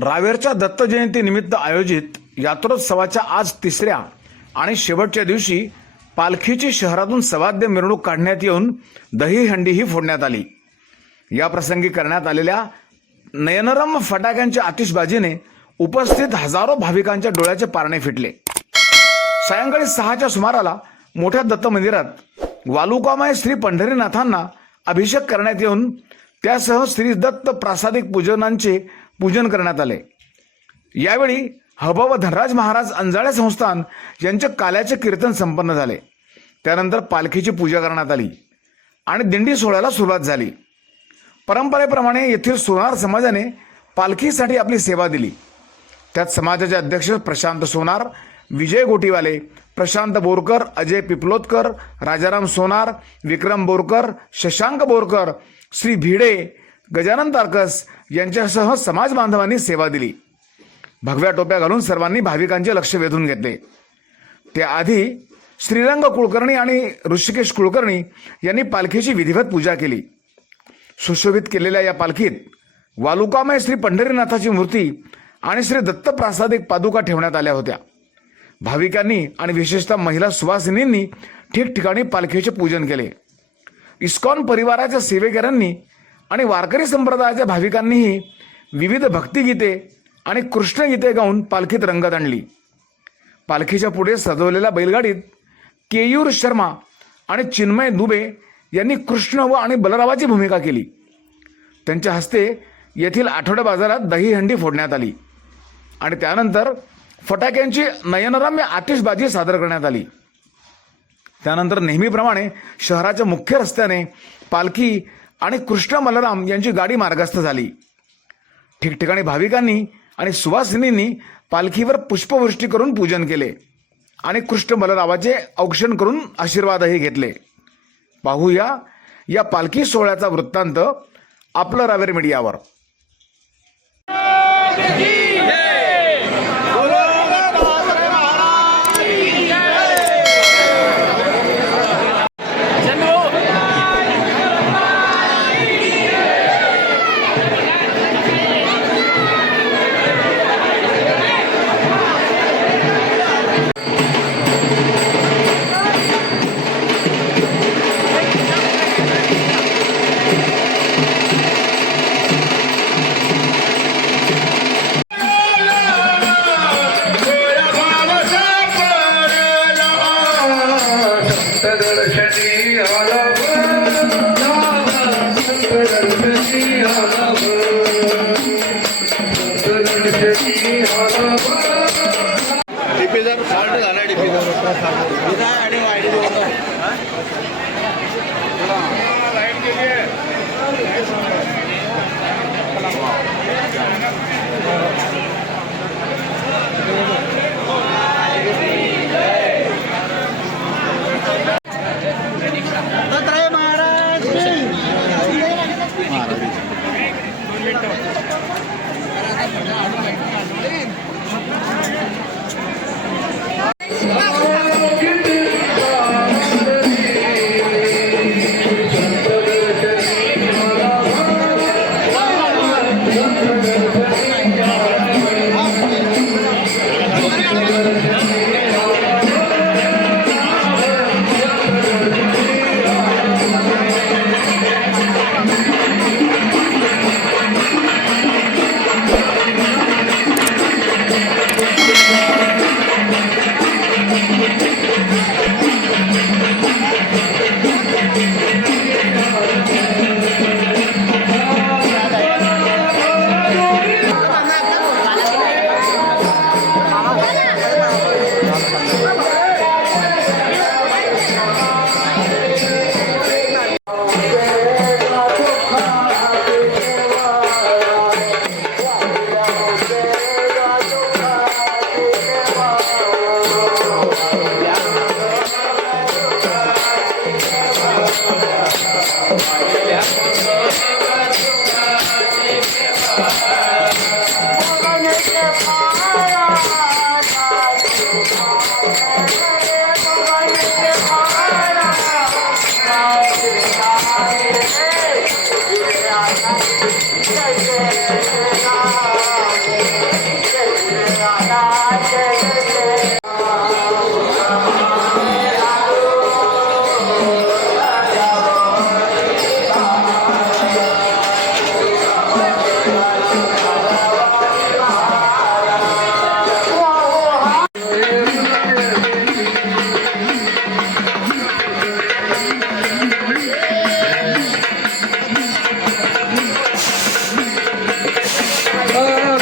रावेरच्या दत्त जयंतीनिमित्त आयोजित यात्रोत्सवाच्या आज तिसऱ्या आणि शेवटच्या दिवशी पालखीची शहरातून सवाद्य मिरवणूक काढण्यात येऊन दहीहंडीही फोडण्यात आली. या प्रसंगी करण्यात आलेल्या नयनरम फटाक्यांच्या आतिषबाजीने उपस्थित हजारो भाविकांच्या डोळ्याचे पारणे फिटले. सायंकाळी सहाच्या सुमाराला मोठ्या दत्त मंदिरात वालुकामय श्री पंढरीनाथांना अभिषेक करण्यात येऊन त्यासह श्री दत्त प्रासादिक पूजनांचे पूजन करण्यात आले. यावेळी हब व धनराज महाराज अंजाळे संस्थान यांच्या काल्याचे कीर्तन संपन्न झाले. त्यानंतर पालखीची पूजा करण्यात आली आणि दिंडी सोहळ्याला सुरुवात झाली. परंपरेप्रमाणे येथील सोनार समाजाने पालखीसाठी आपली सेवा दिली. त्यात समाजाचे अध्यक्ष प्रशांत सोनार विजय गोटीवाले प्रशांत बोरकर अजय पिपलोदकर राजाराम सोनार विक्रम बोरकर शशांक बोरकर श्री भिडे गजानन तारकस यांच्यासह समाज बांधवांनी सेवा दिली. भगव्या टोप्या घालून सर्वांनी भाविकांचे लक्ष वेधून घेतले. त्याआधी श्रीरंग कुलकर्णी आणि ऋषिकेश कुलकर्णी यांनी पालखीची विधिवत पूजा केली. सुशोभित केलेल्या या पालखीत वालुकामय श्री पंढरीनाथाची मूर्ती आणि श्री दत्त प्रासादिक पादुका ठेवण्यात आल्या होत्या. भाविकांनी आणि विशेषतः महिला सुवासिनींनी ठिकठिकाणी पालखीचे पूजन केले. इस्कॉन परिवाराच्या सेवेकरांनी आणि वारकरी संप्रदायाच्या भाविकांनीही विविध भक्तिगीते आणि कृष्णगीते गाऊन पालखीत रंगत आणली. पालखीच्या पुढे सजवलेल्या बैलगाडीत केयूर शर्मा आणि चिन्मय दुबे यांनी कृष्ण व आणि बलरावाची भूमिका केली. त्यांच्या हस्ते येथील आठवडे बाजारात दहीहंडी फोडण्यात आली. आणि त्यानंतर फटाक्यांची नयनरम्य आतिषबाजी सादर करण्यात आली. त्यानंतर नेहमीप्रमाणे शहराच्या मुख्य रस्त्याने पालखी आणि कृष्ण मलराम यांची गाडी मार्गस्थ झाली. ठिकठिकाणी भाविकांनी आणि सुवासिनींनी पालखीवर पुष्पवृष्टी करून पूजन केले आणि कृष्ण बलरावाचे औक्षण करून आशीर्वादही घेतले. पाहूया या पालखी सोहळ्याचा वृत्तांत आपलं रावेर मीडियावर. হলো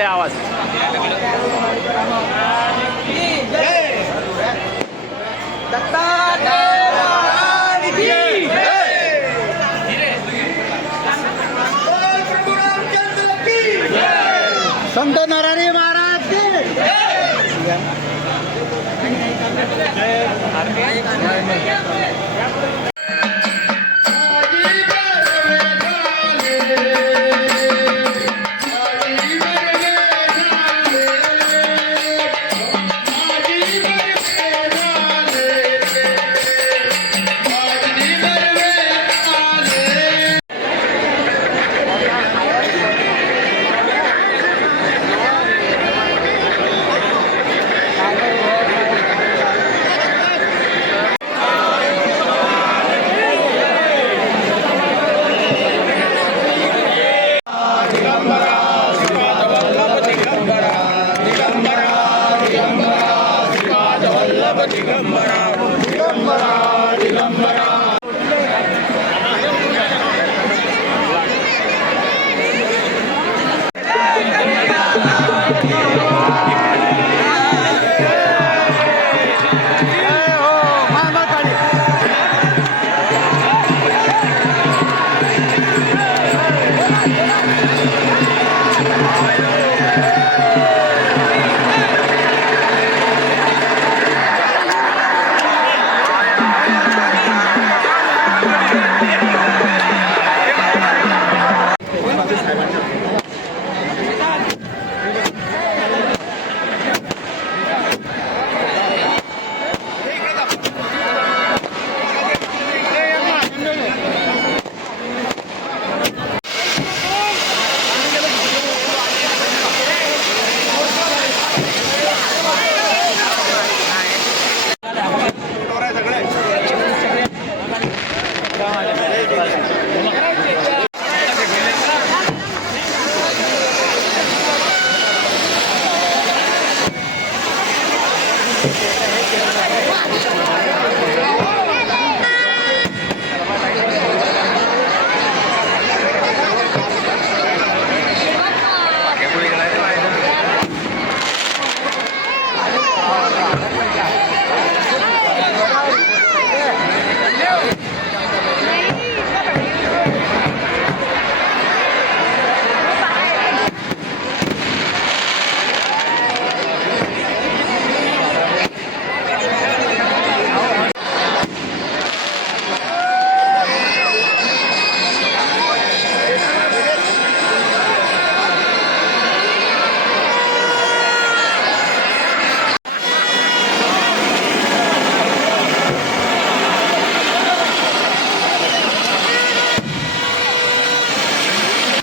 द्या आवाज. संत नरारी महाराज की fucking up.